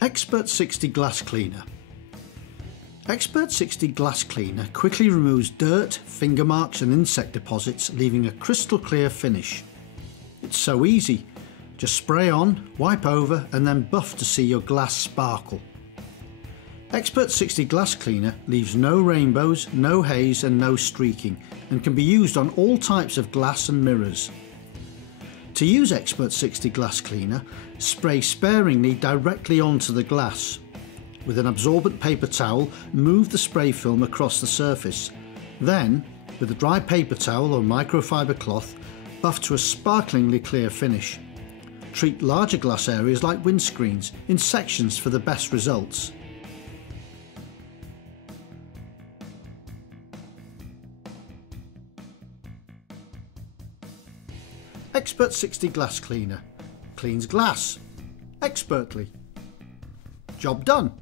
Xpert 60 Glass Cleaner. Xpert 60 Glass Cleaner quickly removes dirt, finger marks and insect deposits, leaving a crystal clear finish. It's so easy. Just spray on, wipe over and then buff to see your glass sparkle. Xpert 60 Glass Cleaner leaves no rainbows, no haze and no streaking, and can be used on all types of glass and mirrors. To use Xpert 60 Glass Cleaner, spray sparingly directly onto the glass. With an absorbent paper towel, move the spray film across the surface. Then, with a dry paper towel or microfiber cloth, buff to a sparklingly clear finish. Treat larger glass areas like windscreens in sections for the best results. Xpert 60 Glass Cleaner cleans glass expertly. Job done.